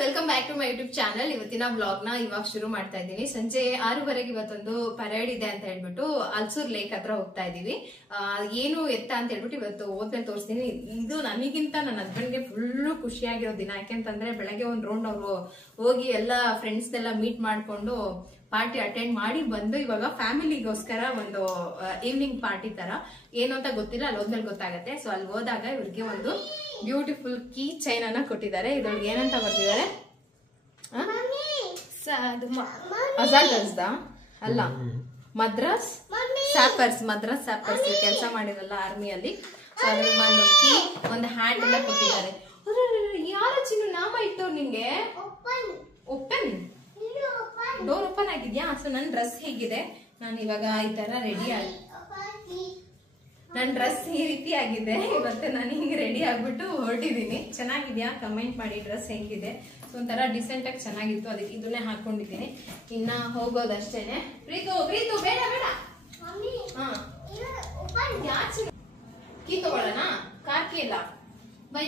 Welcome back to my YouTube channel. ಇವತ್ತಿನ vlog ನ ಇವಾಗ ಶುರು ಮಾಡ್ತಾ ಇದ್ದೀನಿ. ಸಂಜೆ 6:30 ಇವತ್ತೊಂದು ಪರೇಡ್ ಇದೆ ಅಂತ ಹೇಳ್ಬಿಟ್ಟು ಅಲ್ಸೂರ್ ಲೇಕ್ ಹತ್ರ ಹೋಗ್ತಾ ಇದೀವಿ. ಏನು ಎತ್ತ ಅಂತ ಹೇಳ್ಬಿಟ್ಟು ಇವತ್ತು ಹೋದ್ಮೇಲೆ ತೋರಿಸ್ತೀನಿ. ಇದು ನನಗಿಂತ ನನ್ನ ಹಸ್ಬೆಂಡ್ಗೆ ಫುಲ್ಲು ಖುಷಿಯಾಗಿರೋ ದಿನ. ಯಾಕೆಂತಂದ್ರೆ ಬೆಳಗ್ಗೆ ಒಂದ್ ರೌಂಡ್ ಅವರು ಹೋಗಿ ಎಲ್ಲಾ ಫ್ರೆಂಡ್ಸ್ ಎಲ್ಲ ಮೀಟ್ ಮಾಡ್ಕೊಂಡು ಪಾರ್ಟಿ ಅಟೆಂಡ್ ಮಾಡಿ ಬಂದು ಇವಾಗ ಫ್ಯಾಮಿಲಿಗೋಸ್ಕರ ಒಂದು ಈವ್ನಿಂಗ್ ಪಾರ್ಟಿ ತರ ಏನು ಅಂತ ಗೊತ್ತಿಲ್ಲ, ಅಲ್ಲಿ ಹೋದ್ಮೇಲೆ ಗೊತ್ತಾಗತ್ತೆ. ಸೊ ಅಲ್ಲಿ ಹೋದಾಗ ಇವ್ರಿಗೆ ಒಂದು ಬ್ಯೂಟಿಫುಲ್ ಕೀ ಚೈನ್ ಅನ್ನ ಕೊಟ್ಟಿದ್ದಾರೆ. ಇದ್ರೊಳಗೆ ಏನಂತ ಬರ್ತಿದ್ದಾರೆ, ಅಲ್ಲ ಮದ್ರಾಸ್ ಸ್ಯಾಪರ್ಸ್ ಕೆಲಸ ಮಾಡಿರಲ್ಲ ಆರ್ಮಿಯಲ್ಲಿ. ಸೊ ಅದ್ರ ಒಂದು ಕೀ, ಒಂದು ಹ್ಯಾಂಡ್ ಎಲ್ಲ ಕೊಟ್ಟಿದ್ದಾರೆ. ಯಾರ ಚಿನ್ನು ನಾಮ ಇಟ್ಟವ್ರು ನಿಂಗೆ? ಓಪನ್ ಡೋರ್ ಓಪನ್ ಆಗಿದ್ಯಾ? ಸೊ ನನ್ ಡ್ರೆಸ್ ಹೇಗಿದೆ, ನಾನು ಇವಾಗ ಈ ತರ ರೆಡಿ ಆಗಿ, ನನ್ ಡ್ರೆಸ್ ಈ ರೀತಿ ಆಗಿದೆ. ಇವತ್ತು ನಾನು ಹಿಂಗೆ ರೆಡಿ ಆಗ್ಬಿಟ್ಟು ಹೊರಟಿದ್ದೀನಿ. ಚೆನ್ನಾಗಿದ್ಯಾ? ಕಮೆಂಟ್ ಮಾಡಿ ಡ್ರೆಸ್ ಹೆಂಗಿದೆ. ಸೊ ಒಂಥರ ಡಿಸೆಂಟ್ ಆಗಿ ಚೆನ್ನಾಗಿತ್ತು, ಅದಕ್ಕೆ ಇದನ್ನೇ ಹಾಕೊಂಡಿದ್ದೀನಿ. ಇನ್ನ ಹೋಗೋದಷ್ಟೇನೆ. ಪ್ರೀತು ಬೇಡ ಬೇಡ, ಕೀ ತಗೊಳ್ಳೋಣ? ಕಾರ್ ಕೀ ಇಲ್ಲ, ಬೈ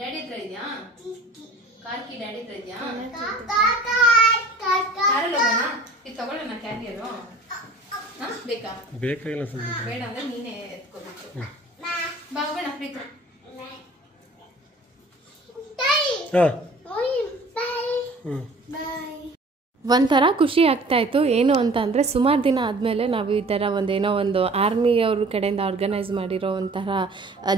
ಡ್ಯಾಡಿ ಹತ್ರ ಇದೆಯಾ? ಕಾರ್ ಕೀ ಡ್ಯಾಡಿ ಹತ್ರ ಇದೆಯಾ? ಕಾರಲ್ಲಿ ಹೋಗೋಣ? ಇದು ತಗೊಳ್ಳೋಣ ಕ್ಯಾರಿಯರು? ಬೇಕಾ? ಬೇಕಾಗಿಲ್ಲ, ಬೇಡ ಅಂದ್ರೆ ನೀನೇ ಎತ್ಕೋಬೇಕು. ಬಾ ಹೋಗೋಣ ಪ್ರೀತು. ಒಂಥರ ಖುಷಿ ಆಗ್ತಾ ಇತ್ತು. ಏನು ಅಂತ ಅಂದರೆ ಸುಮಾರು ದಿನ ಆದಮೇಲೆ ನಾವು ಈ ಥರ ಒಂದೇನೋ ಒಂದು ಆರ್ಮಿಯವ್ರ ಕಡೆಯಿಂದ ಆರ್ಗನೈಸ್ ಮಾಡಿರೋ ಒಂಥರ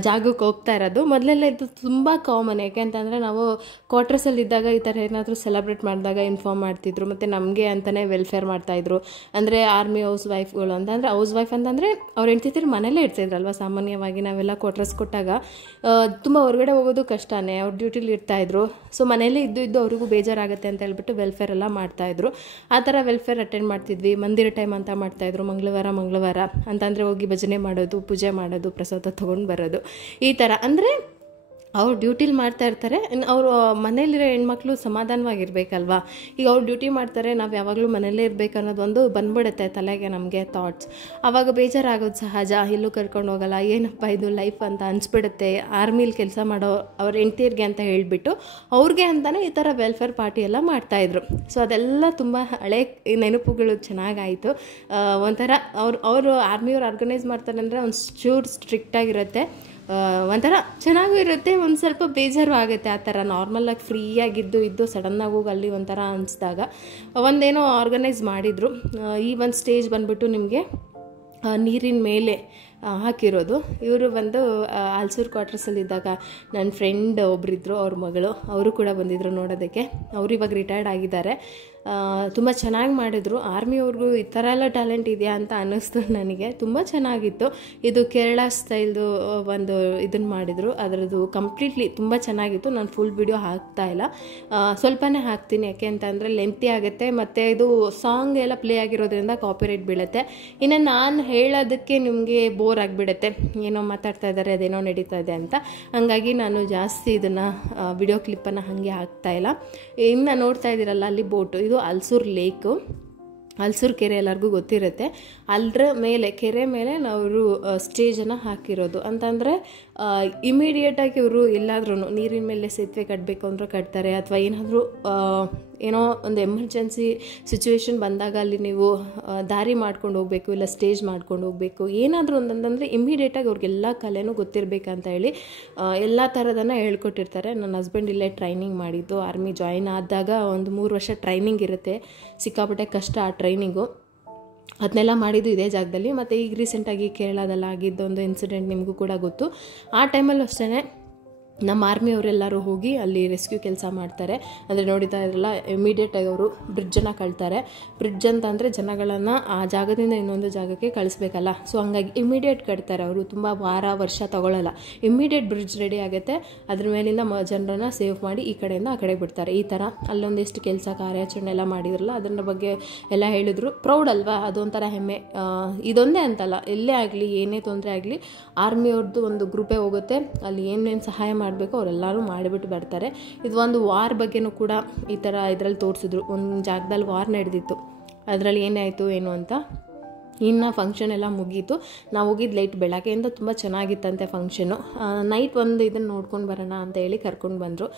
ಜಾಗಕ್ಕೆ ಹೋಗ್ತಾ ಇರೋದು. ಮೊದಲೆಲ್ಲ ಇದು ತುಂಬ ಕಾಮನ್. ಯಾಕೆ ಅಂತಂದರೆ ನಾವು ಕ್ವಾರ್ಟರ್ಸಲ್ಲಿ ಇದ್ದಾಗ ಈ ಥರ ಏನಾದರೂ ಸೆಲೆಬ್ರೇಟ್ ಮಾಡಿದಾಗ ಇನ್ಫಾರ್ಮ್ ಮಾಡ್ತಿದ್ರು. ಮತ್ತು ನಮಗೆ ಅಂತಲೇ ವೆಲ್ಫೇರ್ ಮಾಡ್ತಾಯಿದ್ರು. ಅಂದರೆ ಆರ್ಮಿ ಹೌಸ್ ವೈಫ್ಗಳು ಅಂತಂದರೆ, ಹೌಸ್ ವೈಫ್ ಅಂತಂದರೆ ಅವ್ರು ಹೆಂಡ್ತಿದ್ರು ಮನೇಲೇ ಇರ್ತಾಯಿದ್ರಲ್ವ. ಸಾಮಾನ್ಯವಾಗಿ ನಾವೆಲ್ಲ ಕ್ವಾರ್ಟರ್ಸ್ ಕೊಟ್ಟಾಗ ತುಂಬ ಹೊರಗಡೆ ಹೋಗೋದು ಕಷ್ಟನೇ, ಅವ್ರು ಡ್ಯೂಟಿಲಿ ಇರ್ತಾಯಿದ್ರು. ಸೊ ಮನೇಲೇ ಇದ್ದು ಅವ್ರಿಗೂ ಬೇಜಾರಾಗುತ್ತೆ ಅಂತ ಹೇಳ್ಬಿಟ್ಟು ವೆಲ್ಫೇರ್ ಎಲ್ಲ ಮಾಡ್ತಾಯಿದ್ರು. ಆ ಥರ ವೆಲ್ಫೇರ್ ಅಟೆಂಡ್ ಮಾಡ್ತಿದ್ವಿ. ಮಂದಿರ ಟೈಮ್ ಅಂತ ಮಾಡ್ತಾಯಿದ್ರು. ಮಂಗಳವಾರ ಅಂತಂದರೆ ಹೋಗಿ ಭಜನೆ ಮಾಡೋದು, ಪೂಜೆ ಮಾಡೋದು, ಪ್ರಸಾದ ತೊಗೊಂಡು ಬರೋದು, ಈ ಥರ. ಅಂದರೆ ಅವ್ರು ಡ್ಯೂಟಿಲಿ ಮಾಡ್ತಾ ಇರ್ತಾರೆ, ಅವರು ಮನೇಲಿರೋ ಹೆಣ್ಮಕ್ಳು ಸಮಾಧಾನವಾಗಿರ್ಬೇಕಲ್ವಾ. ಈಗ ಅವ್ರು ಡ್ಯೂಟಿ ಮಾಡ್ತಾರೆ, ನಾವು ಯಾವಾಗಲೂ ಮನೇಲೇ ಇರಬೇಕು ಅನ್ನೋದೊಂದು ಬಂದ್ಬಿಡುತ್ತೆ ತಲೆಗೆ ನಮಗೆ ಥಾಟ್ಸ್. ಆವಾಗ ಬೇಜಾರಾಗೋದು ಸಹಜ. ಎಲ್ಲೂ ಕರ್ಕೊಂಡು ಹೋಗಲ್ಲ, ಏನಪ್ಪ ಇದು ಲೈಫ್ ಅಂತ ಅನಿಸ್ಬಿಡುತ್ತೆ. ಆರ್ಮಿಲಿ ಕೆಲಸ ಮಾಡೋ ಅವ್ರ ಹೆಂಡ್ತಿರ್ಗೆ ಅಂತ ಹೇಳಿಬಿಟ್ಟು ಅವ್ರಿಗೆ ಅಂತಲೇ ಈ ಥರ ವೆಲ್ಫೇರ್ ಪಾರ್ಟಿ ಎಲ್ಲ ಮಾಡ್ತಾಯಿದ್ರು. ಸೊ ಅದೆಲ್ಲ ತುಂಬ ಹಳೆ ನೆನಪುಗಳು ಚೆನ್ನಾಗಾಯಿತು. ಒಂಥರ ಅವರು ಆರ್ಮಿಯವ್ರು ಆರ್ಗನೈಸ್ ಮಾಡ್ತಾರೆ ಅಂದರೆ ಒಂದು ಚೂರು ಸ್ಟ್ರಿಕ್ಟಾಗಿರುತ್ತೆ, ಒಂಥರ ಚೆನ್ನಾಗೂ ಇರುತ್ತೆ, ಒಂದು ಸ್ವಲ್ಪ ಬೇಜಾರು ಆಗುತ್ತೆ. ಆ ಥರ ನಾರ್ಮಲಾಗಿ ಫ್ರೀಯಾಗಿದ್ದು ಸಡನ್ನಾಗಿ ಹೋಗಿ ಅಲ್ಲಿ ಒಂಥರ ಅನಿಸ್ದಾಗ ಒಂದೇನೋ ಆರ್ಗನೈಸ್ ಮಾಡಿದರು. ಈ ಒಂದು ಸ್ಟೇಜ್ ಬಂದ್ಬಿಟ್ಟು ನಿಮಗೆ ನೀರಿನ ಮೇಲೆ ಹಾಕಿರೋದು. ಇವರು ಬಂದು ಅಲ್ಸೂರ್ ಕ್ವಾರ್ಟರ್ಸಲ್ಲಿದ್ದಾಗ ನನ್ನ ಫ್ರೆಂಡ್ ಒಬ್ಬರಿದ್ದರು, ಅವ್ರ ಮಗಳು, ಅವರು ಕೂಡ ಬಂದಿದ್ದರು ನೋಡೋದಕ್ಕೆ. ಅವರು ಇವಾಗ ರಿಟೈರ್ಡ್ ಆಗಿದ್ದಾರೆ. ತುಂಬ ಚೆನ್ನಾಗಿ ಮಾಡಿದ್ರು. ಆರ್ಮಿಯವ್ರಿಗೂ ಈ ಥರ ಎಲ್ಲ ಟ್ಯಾಲೆಂಟ್ ಇದೆಯಾ ಅಂತ ಅನ್ನಿಸ್ತು ನನಗೆ. ತುಂಬ ಚೆನ್ನಾಗಿತ್ತು. ಇದು ಕೇರಳ ಸ್ಟೈಲ್ದು ಒಂದು ಇದನ್ನು ಮಾಡಿದರು. ಅದರದ್ದು ಕಂಪ್ಲೀಟ್ಲಿ ತುಂಬ ಚೆನ್ನಾಗಿತ್ತು. ನಾನು ಫುಲ್ ವಿಡಿಯೋ ಹಾಕ್ತಾಯಿಲ್ಲ, ಸ್ವಲ್ಪನೇ ಹಾಕ್ತೀನಿ. ಯಾಕೆ ಅಂತಂದರೆ ಲೆಂತಿ ಆಗುತ್ತೆ, ಮತ್ತು ಇದು ಸಾಂಗ್ ಎಲ್ಲ ಪ್ಲೇ ಆಗಿರೋದ್ರಿಂದ ಕಾಪಿರೈಟ್ ಬೀಳುತ್ತೆ. ಇನ್ನು ನಾನು ಹೇಳೋದಕ್ಕೆ ನಿಮಗೆ ಬೋರ್ ಆಗಿಬಿಡುತ್ತೆ, ಏನೋ ಮಾತಾಡ್ತಾ ಇದ್ದಾರೆ, ಅದೇನೋ ನಡೀತಾ ಇದೆ ಅಂತ. ಹಾಗಾಗಿ ನಾನು ಜಾಸ್ತಿ ಇದನ್ನು ವಿಡಿಯೋ ಕ್ಲಿಪ್ಪನ್ನು ಹಾಗೆ ಹಾಕ್ತಾಯಿಲ್ಲ. ಇನ್ನು ನೋಡ್ತಾ ಇದ್ದೀರಲ್ಲ ಅಲ್ಲಿ ಬೋಟು, ಇದು ಅಲ್ಸೂರ್ ಲೇಕು, ಅಲ್ಸೂರ್ ಕೆರೆ ಎಲ್ಲರಿಗೂ ಗೊತ್ತಿರುತ್ತೆ. ಅಲ್ಲರ ಮೇಲೆ ಕೆರೆ ಮೇಲೆ ನಾವು ಸ್ಟೇಜನ್ನು ಹಾಕಿರೋದು. ಅಂತಂದರೆ ಇಮಿಡಿಯೇಟಾಗಿ ಇವರು ಎಲ್ಲಾದ್ರೂ ನೀರಿನ ಮೇಲೆ ಸೇತುವೆ ಕಟ್ಟಬೇಕು ಅಂದ್ರೆ ಕಟ್ತಾರೆ, ಅಥವಾ ಏನೋ ಒಂದು ಎಮರ್ಜೆನ್ಸಿ ಸಿಚುವೇಶನ್ ಬಂದಾಗ ಅಲ್ಲಿ ನೀವು ದಾರಿ ಮಾಡ್ಕೊಂಡು ಹೋಗಬೇಕು, ಇಲ್ಲ ಸ್ಟೇಜ್ ಮಾಡ್ಕೊಂಡು ಹೋಗಬೇಕು, ಏನಾದರೂ ಒಂದಂತಂದರೆ ಇಮಿಡಿಯೇಟಾಗಿ ಅವ್ರಿಗೆಲ್ಲ ಕಲೆನೂ ಗೊತ್ತಿರಬೇಕಂತ ಹೇಳಿ ಎಲ್ಲ ಥರದನ್ನು ಹೇಳ್ಕೊಟ್ಟಿರ್ತಾರೆ. ನನ್ನ ಹಸ್ಬೆಂಡ್ ಇಲ್ಲೇ ಟ್ರೈನಿಂಗ್ ಮಾಡಿದ್ದು. ಆರ್ಮಿ ಜಾಯಿನ್ ಆದಾಗ ಒಂದು 3 ವರ್ಷ ಟ್ರೈನಿಂಗ್ ಇರುತ್ತೆ. ಸಿಕ್ಕಾಪಟ್ಟೆ ಕಷ್ಟ ಆ ಟ್ರೈನಿಂಗು. ಅದನ್ನೆಲ್ಲ ಮಾಡಿದ್ದು ಇದೇ ಜಾಗದಲ್ಲಿ. ಮತ್ತು ಈಗ ರೀಸೆಂಟಾಗಿ ಕೇರಳದಲ್ಲಿ ಆಗಿದ್ದೊಂದು ಇನ್ಸಿಡೆಂಟ್ ನಿಮಗೂ ಕೂಡ ಗೊತ್ತು. ಆ ಟೈಮಲ್ಲೂ ಅಷ್ಟೇ ನಮ್ಮ ಆರ್ಮಿಯವರೆಲ್ಲರೂ ಹೋಗಿ ಅಲ್ಲಿ ರೆಸ್ಕ್ಯೂ ಕೆಲಸ ಮಾಡ್ತಾರೆ. ಅಂದರೆ ನೋಡಿತಾ ಇರಲ್ಲ, ಇಮಿಡಿಯೇಟಾಗಿ ಅವರು ಬ್ರಿಡ್ಜನ್ನು ಕಳ್ತಾರೆ. ಬ್ರಿಡ್ಜ್ ಅಂತಂದರೆ ಜನಗಳನ್ನು ಆ ಜಾಗದಿಂದ ಇನ್ನೊಂದು ಜಾಗಕ್ಕೆ ಕಳಿಸ್ಬೇಕಲ್ಲ. ಸೊ ಹಂಗಾಗಿ ಇಮಿಡಿಯೇಟ್ ಕಟ್ತಾರೆ ಅವರು. ತುಂಬ ವರ್ಷ ತಗೊಳ್ಳಲ್ಲ. ಇಮಿಡಿಯೇಟ್ ಬ್ರಿಡ್ಜ್ ರೆಡಿ ಆಗುತ್ತೆ, ಅದ್ರ ಮೇಲಿಂದ ಜನರನ್ನು ಸೇವ್ ಮಾಡಿ ಈ ಕಡೆಯಿಂದ ಆ ಕಡೆ ಬಿಡ್ತಾರೆ. ಈ ಥರ ಅಲ್ಲೊಂದಿಷ್ಟು ಕೆಲಸ ಕಾರ್ಯಾಚರಣೆ ಎಲ್ಲ ಮಾಡಿದ್ರಲ್ಲ, ಅದರ ಬಗ್ಗೆ ಎಲ್ಲ ಹೇಳಿದ್ರು. ಪ್ರೌಡ್ ಅಲ್ವಾ, ಅದೊಂಥರ ಹೆಮ್ಮೆ. ಇದೊಂದೇ ಅಂತಲ್ಲ, ಎಲ್ಲೇ ಆಗಲಿ, ಏನೇ ತೊಂದರೆ ಆಗಲಿ, ಆರ್ಮಿಯವ್ರದ್ದು ಒಂದು ಗ್ರೂಪೇ ಹೋಗುತ್ತೆ. ಅಲ್ಲಿ ಏನೇನು ಸಹಾಯ ಮಾಡಬೇಕು ಅವರೆಲ್ಲರೂ ಮಾಡಿಬಿಟ್ಟು ಬರ್ತಾರೆ. ಇದು ಒಂದು ವಾರ್ ಬಗ್ಗೆನೂ ಕೂಡ ಈ ಥರ ಇದರಲ್ಲಿ ತೋರಿಸಿದ್ರು. ಒಂದು ಜಾಗದಲ್ಲಿ ವಾರ್ ನಡೆದಿತ್ತು, ಅದರಲ್ಲಿ ಏನೇ ಆಯಿತು ಏನು ಅಂತ. ಇನ್ನು ಫಂಕ್ಷನ್ ಎಲ್ಲ ಮುಗೀತು. ನಾವು ಹೋಗಿದ್ದು ಲೈಟ್ ಬೆಳಗ್ಗೆಯಿಂದ ತುಂಬ ಚೆನ್ನಾಗಿತ್ತಂತೆ ಫಂಕ್ಷನು. ನೈಟ್ ಒಂದು ಇದನ್ನು ನೋಡ್ಕೊಂಡು ಬರೋಣ ಅಂತ ಹೇಳಿ ಕರ್ಕೊಂಡು ಬಂದರು.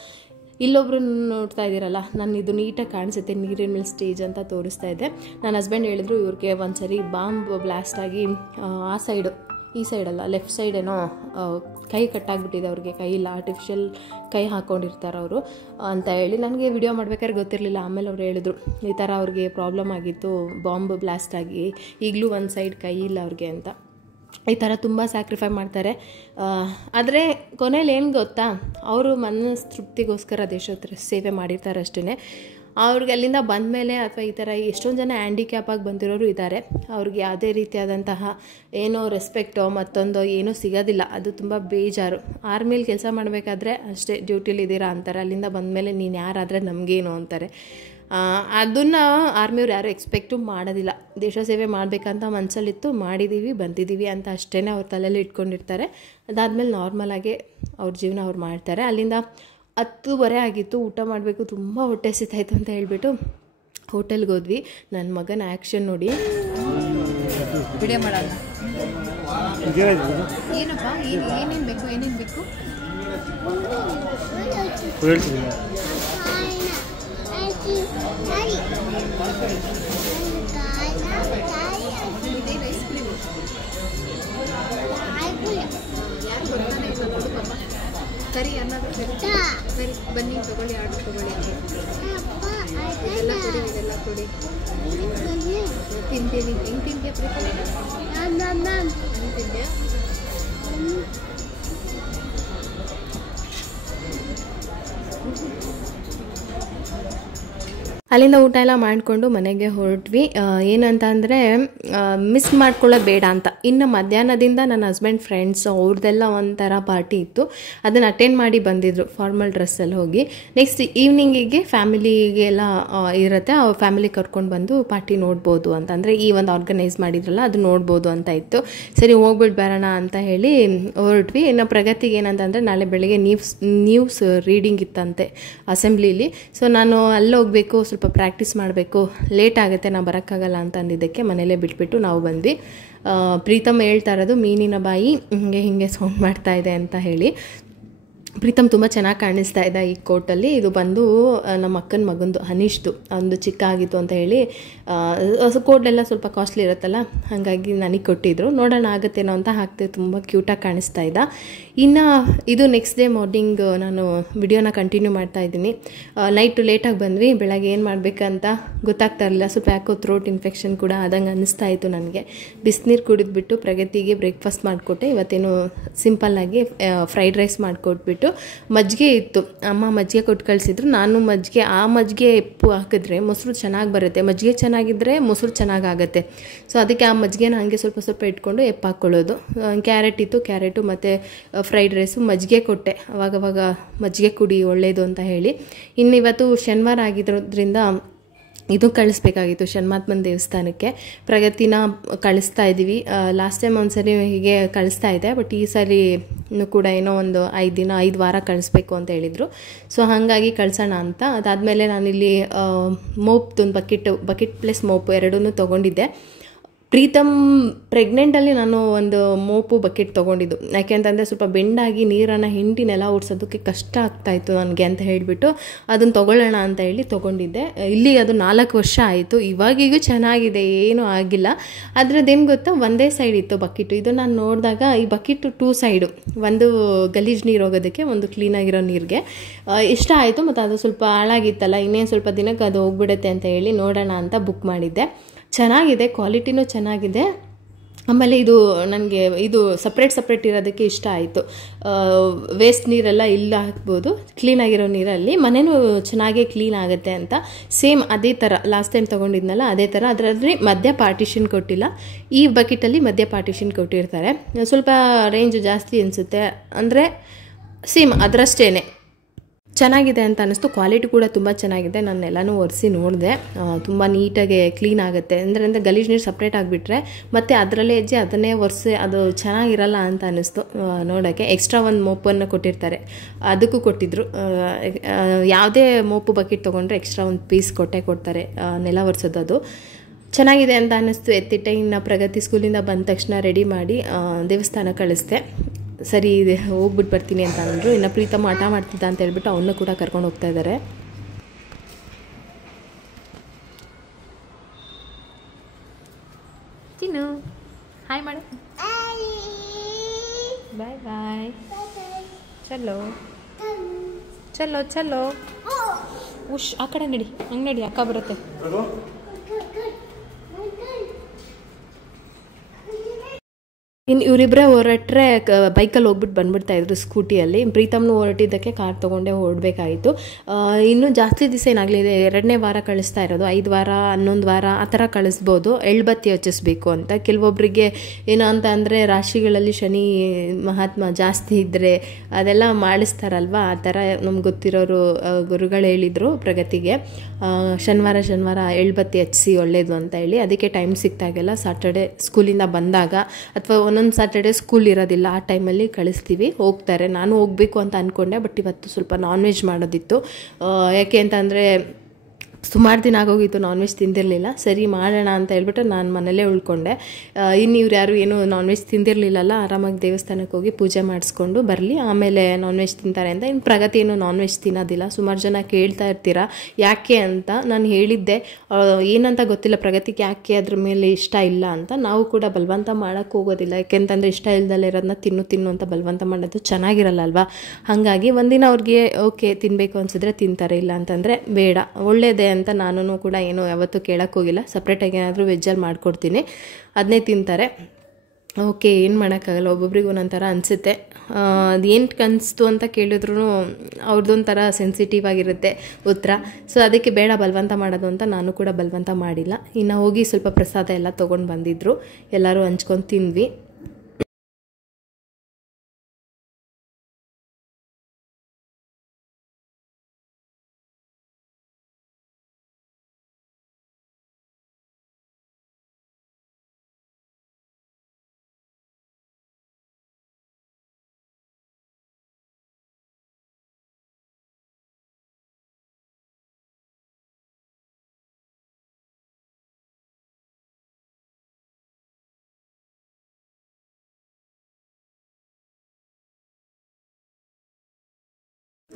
ಇಲ್ಲೊಬ್ರು ನೋಡ್ತಾ ಇದ್ದೀರಲ್ಲ, ನಾನು ಇದು ನೀಟಾಗಿ ಕಾಣಿಸುತ್ತೆ ನೀರಿನ ಮೇಲೆ ಸ್ಟೇಜ್ ಅಂತ ತೋರಿಸ್ತಾ ಇದ್ದೆ. ನನ್ನ ಹಸ್ಬೆಂಡ್ ಹೇಳಿದ್ರು ಇವ್ರಿಗೆ ಒಂದ್ಸರಿ ಬಾಂಬ್ ಬ್ಲಾಸ್ಟ್ ಆಗಿ ಆ ಸೈಡು, ಈ ಸೈಡಲ್ಲ ಲೆಫ್ಟ್ ಸೈಡ್ ಏನೋ ಕೈ ಕಟ್ಟಾಗ್ಬಿಟ್ಟಿದೆ ಅವ್ರಿಗೆ, ಕೈ ಇಲ್ಲ, ಆರ್ಟಿಫಿಷಿಯಲ್ ಕೈ ಹಾಕ್ಕೊಂಡಿರ್ತಾರೆ ಅವರು ಅಂತ ಹೇಳಿ. ನನಗೆ ವಿಡಿಯೋ ಮಾಡ್ಬೇಕಾದ್ರೆ ಗೊತ್ತಿರಲಿಲ್ಲ. ಆಮೇಲೆ ಅವ್ರು ಹೇಳಿದ್ರು ಈ ಥರ ಅವ್ರಿಗೆ ಪ್ರಾಬ್ಲಮ್ ಆಗಿತ್ತು, ಬಾಂಬ್ ಬ್ಲಾಸ್ಟ್ ಆಗಿ, ಈಗಲೂ ಒಂದು ಸೈಡ್ ಕೈ ಇಲ್ಲ ಅವ್ರಿಗೆ ಅಂತ. ಈ ಥರ ತುಂಬ ಸ್ಯಾಕ್ರಿಫೈ ಮಾಡ್ತಾರೆ. ಆದರೆ ಕೊನೆಯಲ್ಲಿ ಏನು ಗೊತ್ತಾ, ಅವರು ಮನಸ್ಸು ತೃಪ್ತಿಗೋಸ್ಕರ ದೇಶದ ಸೇವೆ ಮಾಡಿರ್ತಾರೆ ಅಷ್ಟೇ. ಅವ್ರಿಗೆ ಅಲ್ಲಿಂದ ಬಂದಮೇಲೆ ಅಥವಾ ಈ ಥರ ಎಷ್ಟೊಂದು ಜನ ಹ್ಯಾಂಡಿಕ್ಯಾಪಾಗಿ ಬಂದಿರೋರು ಇದ್ದಾರೆ, ಅವ್ರಿಗೆ ಯಾವುದೇ ರೀತಿಯಾದಂತಹ ಏನೋ ರೆಸ್ಪೆಕ್ಟೋ ಮತ್ತೊಂದು ಏನೂ ಸಿಗೋದಿಲ್ಲ. ಅದು ತುಂಬ ಬೇಜಾರು. ಆರ್ಮಿಲಿ ಕೆಲಸ ಮಾಡಬೇಕಾದ್ರೆ ಅಷ್ಟೇ, ಡ್ಯೂಟಿಲಿ ಇದ್ದೀರಾ ಅಂತಾರೆ, ಅಲ್ಲಿಂದ ಬಂದಮೇಲೆ ನೀನು ಯಾರಾದರೆ ನಮಗೇನು ಅಂತಾರೆ. ಅದನ್ನು ಆರ್ಮಿಯವ್ರು ಯಾರು ಎಕ್ಸ್ಪೆಕ್ಟು ಮಾಡೋದಿಲ್ಲ. ದೇಶ ಸೇವೆ ಮಾಡಬೇಕಂತ ಮನಸ್ಸಲ್ಲಿತ್ತು, ಮಾಡಿದ್ದೀವಿ ಬಂದಿದ್ದೀವಿ ಅಂತ ಅಷ್ಟೇ ಅವ್ರ ತಲೆಯಲ್ಲಿ ಇಟ್ಕೊಂಡಿರ್ತಾರೆ. ಅದಾದಮೇಲೆ ನಾರ್ಮಲಾಗಿ ಅವ್ರ ಜೀವನ ಅವ್ರು ಮಾಡ್ತಾರೆ. ಅಲ್ಲಿಂದ 10:30 ಆಗಿತ್ತು, ಊಟ ಮಾಡಬೇಕು, ತುಂಬ ಹೊಟ್ಟೆ ಹಸಿತಾಯಿತು ಅಂತ ಹೇಳ್ಬಿಟ್ಟು ಹೋಟೆಲ್ಗೆ ಹೋದ್ವಿ. ನನ್ನ ಮಗನ ಆ್ಯಕ್ಷನ್ ನೋಡಿ. ವಿಡಿಯೋ ಮಾಡಲ್ಲ ಏನಪ್ಪ, ಏನೇನು ಬೇಕು ಏನೇನು ಬೇಕು ಸರಿ ಅನ್ನೋದು ಸರಿ ಬನ್ನಿ ತೊಗೊಳ್ಳಿ, ಆರ್ಡರ್ ತೊಗೊಳ್ಳಿ. ಇದೆಲ್ಲ ಕೊಡಿ, ಇದೆಲ್ಲ ಕೊಡಿ, ತಿಂತೀನಿ. ಹೆಂಗೆ ತಿಂತೀಯ ಪ್ರೀತಿ? ತಿಂದ್ಯಾ? ಅಲ್ಲಿಂದ ಊಟ ಎಲ್ಲ ಮಾಡಿಕೊಂಡು ಮನೆಗೆ ಹೊರಟ್ವಿ. ಏನಂತ ಅಂದರೆ ಮಿಸ್ ಮಾಡ್ಕೊಳ್ಳೋದು ಬೇಡ ಅಂತ. ಇನ್ನು ಮಧ್ಯಾಹ್ನದಿಂದ ನನ್ನ ಹಸ್ಬೆಂಡ್ ಫ್ರೆಂಡ್ಸ್ ಅವ್ರದ್ದೆಲ್ಲ ಒಂಥರ ಪಾರ್ಟಿ ಇತ್ತು, ಅದನ್ನು ಅಟೆಂಡ್ ಮಾಡಿ ಬಂದಿದ್ದರು ಫಾರ್ಮಲ್ ಡ್ರೆಸ್ಸಲ್ಲಿ ಹೋಗಿ. ನೆಕ್ಸ್ಟ್ ಈವ್ನಿಂಗಿಗೆ ಫ್ಯಾಮಿಲಿಗೆಲ್ಲ ಇರುತ್ತೆ, ಅವ್ರ ಫ್ಯಾಮಿಲಿ ಕರ್ಕೊಂಡು ಬಂದು ಪಾರ್ಟಿ ನೋಡ್ಬೋದು ಅಂತ, ಅಂದರೆ ಈ ಒಂದು ಆರ್ಗನೈಸ್ ಮಾಡಿದ್ರಲ್ಲ ಅದು ನೋಡ್ಬೋದು ಅಂತ ಇತ್ತು. ಸರಿ ಹೋಗ್ಬಿಟ್ಟು ಬರೋಣ ಅಂತ ಹೇಳಿ ಹೊರಟ್ವಿ. ಇನ್ನು ಪ್ರಗತಿಗೆ ಏನಂತಂದರೆ ನಾಳೆ ಬೆಳಗ್ಗೆ ನ್ಯೂಸ್ ರೀಡಿಂಗ್ ಇತ್ತಂತೆ ಅಸೆಂಬ್ಲಿಲಿ. ಸೊ ನಾನು ಅಲ್ಲಿ ಹೋಗಬೇಕು, ಸ್ವಲ್ಪ ಪ್ರಾಕ್ಟೀಸ್ ಮಾಡಬೇಕು, ಲೇಟ್ ಆಗುತ್ತೆ, ನಾನು ಬರೋಕ್ಕಾಗಲ್ಲ ಅಂತ ಅಂದಿದ್ದಕ್ಕೆ ಮನೇಲೇ ಬಿಟ್ಬಿಟ್ಟು ನಾವು ಬಂದ್ವಿ. ಪ್ರೀತಮ್ ಹೇಳ್ತಾ ಇರೋದು ಮೀನಿನ ಬಾಯಿ ಹಿಂಗೆ ಸೌಂಡ್ ಮಾಡ್ತಾ ಇದೆ ಅಂತ ಹೇಳಿ. ಪ್ರೀತಮ್ ತುಂಬ ಚೆನ್ನಾಗಿ ಕಾಣಿಸ್ತಾ ಇದ್ದ ಈ ಕೋಟಲ್ಲಿ. ಇದು ಬಂದು ನಮ್ಮ ಅಕ್ಕನ ಮಗಂದು ಹನೀಶ್ದು, ಒಂದು ಚಿಕ್ಕ ಆಗಿತ್ತು ಅಂತ ಹೇಳಿ. ಕೋಟೆಲ್ಲ ಸ್ವಲ್ಪ ಕಾಸ್ಟ್ಲಿ ಇರುತ್ತಲ್ಲ, ಹಾಗಾಗಿ ನನಗೆ ಕೊಟ್ಟಿದ್ರು. ನೋಡೋಣ ಆಗುತ್ತೇನೋ ಅಂತ ಹಾಕ್ತಿದ್ದೆ, ತುಂಬ ಕ್ಯೂಟಾಗಿ ಕಾಣಿಸ್ತಾ ಇದ್ದ. ಇನ್ನು ಇದು ನೆಕ್ಸ್ಟ್ ಡೇ ಮಾರ್ನಿಂಗ್ ನಾನು ವಿಡಿಯೋನ ಕಂಟಿನ್ಯೂ ಮಾಡ್ತಾ ಇದ್ದೀನಿ. ನೈಟು ಲೇಟಾಗಿ ಬಂದ್ವಿ, ಬೆಳಗ್ಗೆ ಏನು ಮಾಡಬೇಕಂತ ಗೊತ್ತಾಗ್ತಾ ಇರಲಿಲ್ಲ. ಸ್ವಲ್ಪ ಯಾಕೋ ಥ್ರೋಟ್ ಇನ್ಫೆಕ್ಷನ್ ಕೂಡ ಆದಂಗೆ ಅನ್ನಿಸ್ತಾ ಇತ್ತು ನನಗೆ. ಬಿಸಿನೀರು ಕುಡಿದ್ಬಿಟ್ಟು ಪ್ರಗತಿಗೆ ಬ್ರೇಕ್ಫಾಸ್ಟ್ ಮಾಡಿಕೊಟ್ಟೆ. ಇವತ್ತೇನು ಸಿಂಪಲ್ಲಾಗಿ ಫ್ರೈಡ್ ರೈಸ್ ಮಾಡಿಕೊಟ್ಬಿಟ್ಟು ಮಜ್ಜಿಗೆ ಇತ್ತು, ಅಮ್ಮ ಮಜ್ಜಿಗೆ ಕೊಟ್ಟು ಕಳಿಸಿದ್ರು. ನಾನು ಮಜ್ಜಿಗೆ ಎಪ್ಪು ಹಾಕಿದ್ರೆ ಮೊಸರು ಚೆನ್ನಾಗಿ ಬರುತ್ತೆ, ಮಜ್ಜಿಗೆ ಚೆನ್ನಾಗಿದ್ದರೆ ಮೊಸರು ಚೆನ್ನಾಗಾಗತ್ತೆ. ಸೊ ಅದಕ್ಕೆ ಆ ಮಜ್ಜಿಗೆನ ಹಾಗೆ ಸ್ವಲ್ಪ ಇಟ್ಕೊಂಡು ಎಪ್ಪು ಹಾಕ್ಕೊಳ್ಳೋದು. ಕ್ಯಾರೆಟ್ ಇತ್ತು, ಕ್ಯಾರೆಟು ಮತ್ತು ಫ್ರೈಡ್ ರೈಸು, ಮಜ್ಜಿಗೆ ಕೊಟ್ಟೆ. ಅವಾಗವಾಗ ಮಜ್ಜಿಗೆ ಕುಡಿ ಒಳ್ಳೆಯದು ಅಂತ ಹೇಳಿ. ಇನ್ನು ಇವತ್ತು ಶನಿವಾರ ಆಗಿರೋದ್ರಿಂದ ಇದು ಕಳಿಸ್ಬೇಕಾಗಿತ್ತು ಶನ್ಮಾತ್ಮನ ದೇವಸ್ಥಾನಕ್ಕೆ. ಪ್ರಗತಿನ ಕಳಿಸ್ತಾ ಇದ್ದೀವಿ. ಲಾಸ್ಟ್ ಟೈಮ್ ಒಂದು ಸರಿ ಹೀಗೆ ಕಳಿಸ್ತಾ ಇದೆ, ಬಟ್ ಈ ಸರಿ ಕೂಡ ಏನೋ ಒಂದು 5 ವಾರ ಕಳಿಸ್ಬೇಕು ಅಂತ ಹೇಳಿದರು. ಸೊ ಹಾಗಾಗಿ ಕಳಿಸೋಣ ಅಂತ. ಅದಾದಮೇಲೆ ನಾನಿಲ್ಲಿ ಮೋಪ್ದೊಂದು ಬಕೆಟ್ ಪ್ಲಸ್ ಮೋಪು ಎರಡೂ ತೊಗೊಂಡಿದ್ದೆ. ಪ್ರೀತಮ್ ಪ್ರೆಗ್ನೆಂಟಲ್ಲಿ ನಾನು ಒಂದು ಮೋಪು ಬಕೆಟ್ ತೊಗೊಂಡಿದ್ದು, ಯಾಕೆಂತಂದರೆ ಸ್ವಲ್ಪ ಬೆಂಡಾಗಿ ನೀರನ್ನು ಹಿಂಡಿ ನೆಲ ಓಡಿಸೋದಕ್ಕೆ ಕಷ್ಟ ಆಗ್ತಾಯಿತ್ತು ನನಗೆ ಅಂತ ಹೇಳಿಬಿಟ್ಟು ಅದನ್ನು ತೊಗೊಳ್ಳೋಣ ಅಂತ ಹೇಳಿ ತೊಗೊಂಡಿದ್ದೆ. ಇಲ್ಲಿ ಅದು 4 ವರ್ಷ ಆಯಿತು, ಇವಾಗೀಗೂ ಚೆನ್ನಾಗಿದೆ, ಏನೂ ಆಗಿಲ್ಲ. ಅದರದ್ದೇನು ಗೊತ್ತಾ, ಒಂದೇ ಸೈಡ್ ಇತ್ತು ಬಕೆಟು. ಇದು ನಾನು ನೋಡಿದಾಗ ಈ ಬಕೆಟು 2 ಸೈಡು, ಒಂದು ಗಲೀಜು ನೀರು ಹೋಗೋದಕ್ಕೆ, ಒಂದು ಕ್ಲೀನಾಗಿರೋ ನೀರಿಗೆ ಇಷ್ಟ ಆಯಿತು. ಮತ್ತು ಅದು ಸ್ವಲ್ಪ ಹಾಳಾಗಿತ್ತಲ್ಲ, ಇನ್ನೇನು ಸ್ವಲ್ಪ ದಿನಕ್ಕೆ ಅದು ಹೋಗ್ಬಿಡುತ್ತೆ ಅಂತ ಹೇಳಿ ನೋಡೋಣ ಅಂತ ಬುಕ್ ಮಾಡಿದ್ದೆ. ಚೆನ್ನಾಗಿದೆ, ಕ್ವಾಲಿಟಿನೂ ಚೆನ್ನಾಗಿದೆ. ಆಮೇಲೆ ಇದು ನನಗೆ ಇದು ಸಪ್ರೇಟ್ ಇರೋದಕ್ಕೆ ಇಷ್ಟ ಆಯಿತು. ವೇಸ್ಟ್ ನೀರೆಲ್ಲ ಇಲ್ಲ ಹಾಕ್ಬೋದು, ಕ್ಲೀನಾಗಿರೋ ನೀರಲ್ಲಿ ಮನೆಯೂ ಚೆನ್ನಾಗೇ ಕ್ಲೀನ್ ಆಗುತ್ತೆ ಅಂತ. ಸೇಮ್ ಅದೇ ಥರ ಲಾಸ್ಟ್ ಟೈಮ್ ತೊಗೊಂಡಿದ್ನಲ್ಲ ಅದೇ ಥರ. ಅದರಲ್ಲಿ ಮಧ್ಯ ಪಾರ್ಟಿಷನ್ ಕೊಟ್ಟಿಲ್ಲ, ಈ ಬಕೆಟಲ್ಲಿ ಮಧ್ಯ ಪಾರ್ಟಿಷನ್ ಕೊಟ್ಟಿರ್ತಾರೆ. ಸ್ವಲ್ಪ ರೇಂಜ್ ಜಾಸ್ತಿ ಅನಿಸುತ್ತೆ, ಅಂದರೆ ಸೇಮ್ ಅದರಷ್ಟೇ ಚೆನ್ನಾಗಿದೆ ಅಂತ ಅನ್ನಿಸ್ತು. ಕ್ವಾಲಿಟಿ ಕೂಡ ತುಂಬ ಚೆನ್ನಾಗಿದೆ. ನಾನು ಎಲ್ಲನೂ ಒರೆಸಿ ನೋಡಿದೆ, ತುಂಬ ನೀಟಾಗಿ ಕ್ಲೀನ್ ಆಗುತ್ತೆ. ಅಂದರೆ ಗಲೀಜು ನೀರು ಸಪ್ರೇಟ್ ಆಗಿಬಿಟ್ರೆ ಮತ್ತು ಅದರಲ್ಲೇ ಹೆಜ್ಜೆ ಅದನ್ನೇ ಒರೆಸಿ ಅದು ಚೆನ್ನಾಗಿರಲ್ಲ ಅಂತ ಅನ್ನಿಸ್ತು ನೋಡೋಕ್ಕೆ. ಎಕ್ಸ್ಟ್ರಾ ಒಂದು ಮೋಪನ್ನು ಕೊಟ್ಟಿರ್ತಾರೆ, ಅದಕ್ಕೂ ಕೊಟ್ಟಿದ್ದರು. ಯಾವುದೇ ಮೋಪು ಬಕೆಟ್ ತೊಗೊಂಡ್ರೆ ಎಕ್ಸ್ಟ್ರಾ ಒಂದು ಪೀಸ್ ಕೊಡ್ತಾರೆ ನೆಲ ಒರೆಸೋದು. ಅದು ಚೆನ್ನಾಗಿದೆ ಅಂತ ಅನ್ನಿಸ್ತು. ಎತ್ತಿಟ್ಟೆ. ಇನ್ನು ಪ್ರಗತಿ ಸ್ಕೂಲಿಂದ ಬಂದ ತಕ್ಷಣ ರೆಡಿ ಮಾಡಿ ದೇವಸ್ಥಾನ ಕಳಿಸ್ದೆ. ಸರಿ ಹೋಗ್ಬಿಟ್ಟು ಬರ್ತೀನಿ ಅಂತ ಅಂದರು. ಇನ್ನು ಪ್ರೀತಮ್ ಆಟ ಮಾಡ್ತಿದ್ದ ಅಂತ ಹೇಳ್ಬಿಟ್ಟು ಅವನ್ನ ಕೂಡ ಕರ್ಕೊಂಡು ಹೋಗ್ತಾ ಇದ್ದಾರೆ. ತಿನ್ನು, ಹಾಯ್ ಮಾಡು, ಬಾಯ್ ಬಾಯ್, ಚಲೋ ಚಲೋ ಚಲೋ. ಉಶ್, ಆ ಕಡೆ ನಡಿ, ಹಂಗೆ ನಡಿ, ಅಕ್ಕ ಬರುತ್ತೆ. ಇನ್ನು ಇವರಿಬ್ಬರೇ ಹೊರಟ್ರೆ ಬೈಕಲ್ಲಿ ಹೋಗ್ಬಿಟ್ಟು ಬಂದುಬಿಡ್ತಾ ಇದ್ರು ಸ್ಕೂಟಿಯಲ್ಲಿ. ಪ್ರೀತಮ್ನು ಹೊರಟಿದ್ದಕ್ಕೆ ಕಾರ್ ತೊಗೊಂಡೇ ಹೊರಡಬೇಕಾಯಿತು. ಇನ್ನೂ ಜಾಸ್ತಿ ದಿವಸ ಏನಾಗಲಿದೆ, 2ನೇ ವಾರ ಕಳಿಸ್ತಾ ಇರೋದು, 5 ವಾರ 11 ವಾರ ಆ ಥರ ಕಳಿಸ್ಬೋದು. ಎಳ್ಬತ್ತಿ ಹಚ್ಚಿಸ್ಬೇಕು ಅಂತ. ಕೆಲವೊಬ್ಬರಿಗೆ ಏನು ಅಂತ ಅಂದರೆ ರಾಶಿಗಳಲ್ಲಿ ಶನಿ ಮಹಾತ್ಮ ಜಾಸ್ತಿ ಇದ್ದರೆ ಅದೆಲ್ಲ ಮಾಡಿಸ್ತಾರಲ್ವ, ಆ ಥರ ನಮ್ಗೆ ಗೊತ್ತಿರೋರು ಗುರುಗಳು ಹೇಳಿದರು ಪ್ರಗತಿಗೆ, ಶನಿವಾರ ಎಳ್ಬತ್ತಿ ಹಚ್ಚಿಸಿ ಒಳ್ಳೇದು ಅಂತ ಹೇಳಿ. ಅದಕ್ಕೆ ಟೈಮ್ ಸಿಕ್ತಾಗೆಲ್ಲ ಸಾಟರ್ಡೆ ಸ್ಕೂಲಿಂದ ಬಂದಾಗ ಅಥವಾ ಒಂದೊಂದು ಸಾಟರ್ಡೆ ಸ್ಕೂಲ್ ಇರೋದಿಲ್ಲ, ಆ ಟೈಮಲ್ಲಿ ಕಳಿಸ್ತೀವಿ, ಹೋಗ್ತಾರೆ. ನಾನು ಹೋಗಬೇಕು ಅಂತ ಅಂದ್ಕೊಂಡೆ, ಬಟ್ ಇವತ್ತು ಸ್ವಲ್ಪ ನಾನ್ ವೆಜ್ ಮಾಡೋದಿತ್ತು. ಯಾಕೆ ಅಂತಂದರೆ ಸುಮಾರು ದಿನ ಆಗೋಗಿತ್ತು ನಾನ್ ವೆಜ್ ತಿಂದಿರಲಿಲ್ಲ. ಸರಿ ಮಾಡೋಣ ಅಂತ ಹೇಳ್ಬಿಟ್ಟು ನಾನು ಮನೇಲೇ ಉಳ್ಕೊಂಡೆ. ಇನ್ನು ಇವ್ರು ಯಾರು ಏನು ನಾನ್ ವೆಜ್ ತಿಂದಿರಲಿಲ್ಲಲ್ಲ, ಆರಾಮಾಗಿ ದೇವಸ್ಥಾನಕ್ಕೆ ಹೋಗಿ ಪೂಜೆ ಮಾಡಿಸ್ಕೊಂಡು ಬರಲಿ, ಆಮೇಲೆ ನಾನ್ ವೆಜ್ ತಿಂತಾರೆ ಅಂತ. ಇನ್ನು ಪ್ರಗತಿ ಏನು ನಾನ್ ವೆಜ್ ತಿನ್ನೋದಿಲ್ಲ. ಸುಮಾರು ಜನ ಕೇಳ್ತಾ ಇರ್ತೀರಾ ಯಾಕೆ ಅಂತ. ನಾನು ಹೇಳಿದ್ದೆ ಏನಂತ ಗೊತ್ತಿಲ್ಲ ಪ್ರಗತಿಗೆ ಯಾಕೆ ಅದ್ರ ಮೇಲೆ ಇಷ್ಟ ಇಲ್ಲ ಅಂತ. ನಾವು ಕೂಡ ಬಲವಂತ ಮಾಡೋಕ್ಕೆ ಹೋಗೋದಿಲ್ಲ, ಯಾಕೆಂತಂದರೆ ಇಷ್ಟ ಇಲ್ದಲ್ಲೇ ಇರೋದನ್ನ ತಿನ್ನು ಅಂತ ಬಲವಂತ ಮಾಡೋದು ಚೆನ್ನಾಗಿರಲ್ಲ ಅಲ್ವಾ. ಹಾಗಾಗಿ ಒಂದಿನ ಅವ್ರಿಗೆ ಓಕೆ ತಿನ್ನಬೇಕು ಅನಿಸಿದ್ರೆ ತಿಂತಾರೆ, ಇಲ್ಲ ಅಂತಂದರೆ ಬೇಡ, ಒಳ್ಳೇದೇ ಅಂತ ನಾನು ಕೂಡ ಏನು ಯಾವತ್ತೂ ಕೇಳಕ್ಕೆ ಹೋಗಿಲ್ಲ. ಸಪ್ರೇಟಾಗಿ ಏನಾದರೂ ವೆಜ್ಜಲ್ಲಿ ಮಾಡಿಕೊಡ್ತೀನಿ, ಅದನ್ನೇ ತಿಂತಾರೆ. ಓಕೆ, ಏನು ಮಾಡೋಕ್ಕಾಗಲ್ಲ, ಒಬ್ಬೊಬ್ರಿಗೆ ಒಂದೊಂಥರ ಅನಿಸುತ್ತೆ. ಅದೇನು ಕನಿಸ್ತು ಅಂತ ಕೇಳಿದ್ರು ಅವ್ರದ್ದೊಂಥರ ಸೆನ್ಸಿಟಿವ್ ಆಗಿರುತ್ತೆ ಉತ್ತರ. ಸೊ ಅದಕ್ಕೆ ಬೇಡ ಬಲವಂತ ಮಾಡೋದು ಅಂತ ನಾನು ಕೂಡ ಬಲವಂತ ಮಾಡಿಲ್ಲ. ಇನ್ನು ಹೋಗಿ ಸ್ವಲ್ಪ ಪ್ರಸಾದ ಎಲ್ಲ ತೊಗೊಂಡು ಬಂದಿದ್ದರು, ಎಲ್ಲರೂ ಹಂಚ್ಕೊಂಡು ತಿಂದ್ವಿ.